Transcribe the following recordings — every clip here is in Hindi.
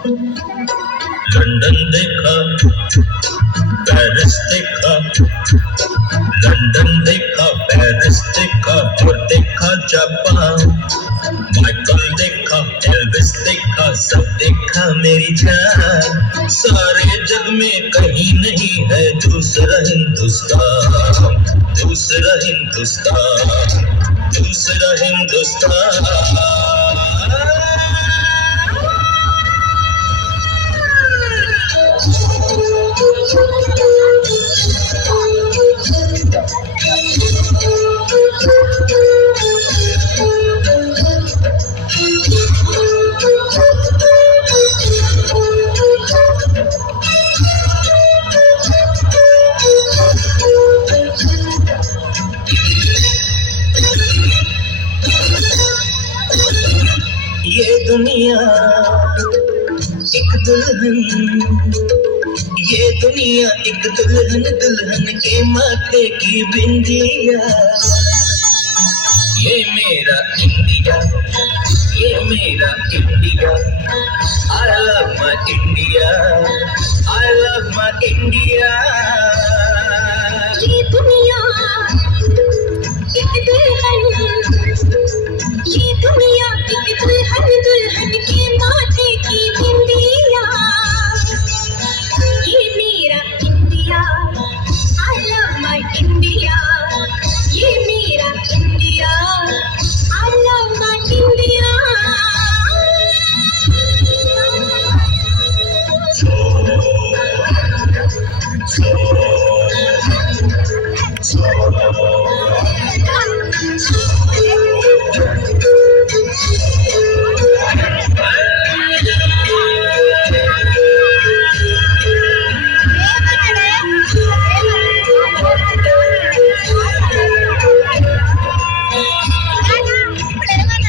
लंदन देखा, पेरिस देखा, लंदन देखा, पेरिस देखा और देखा जापान। माइकल देखा, एल्विस देखा, सब देखा मेरी जान। सारे जग में कहीं नहीं है दूसरा हिंदुस्तान, दूसरा हिंदुस्तान, दूसरा हिंदुस्तान। ये दुनिया एक दुल्हन, ये दुनिया एक दुल्हन, दुल्हन के माथे की बिंदिया। ये मेरा इंडिया, ये मेरा India. I love my India, I love my India। ये दुनिया एक दुल्हन, ये दुनिया एक दुल्हन, दुल्हन के माथे की बिंदिया। ये मेरा India, I love my India। ये मेरा India, I love my India।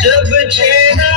जब छेड़ा